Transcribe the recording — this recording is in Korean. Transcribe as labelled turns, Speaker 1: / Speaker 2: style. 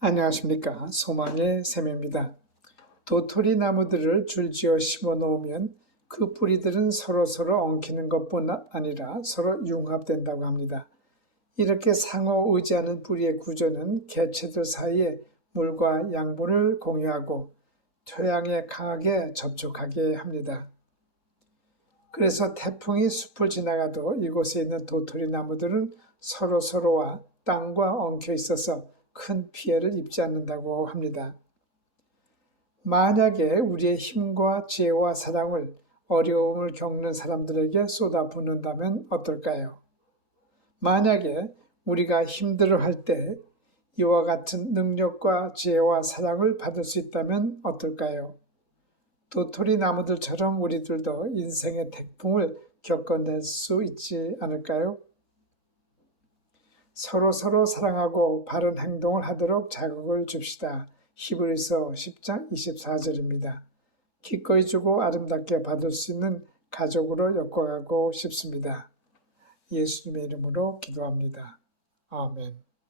Speaker 1: 안녕하십니까. 소망의 샘입니다. 도토리 나무들을 줄지어 심어 놓으면 그 뿌리들은 서로서로 엉키는 것뿐 아니라 서로 융합된다고 합니다. 이렇게 상호 의지하는 뿌리의 구조는 개체들 사이에 물과 양분을 공유하고 토양에 강하게 접촉하게 합니다. 그래서 태풍이 숲을 지나가도 이곳에 있는 도토리 나무들은 서로서로와 땅과 엉켜 있어서 큰 피해를 입지 않는다고 합니다. 만약에 우리의 힘과 지혜와 사랑을 어려움을 겪는 사람들에게 쏟아붓는다면 어떨까요? 만약에 우리가 힘들어 할 때 이와 같은 능력과 지혜와 사랑을 받을 수 있다면 어떨까요? 도토리 나무들처럼 우리들도 인생의 태풍을 겪어낼 수 있지 않을까요? 서로 서로 사랑하고 바른 행동을 하도록 자극을 줍시다. 히브리서 10장 24절입니다. 기꺼이 주고 아름답게 받을 수 있는 가족으로 엮어가고 싶습니다. 예수님의 이름으로 기도합니다. 아멘.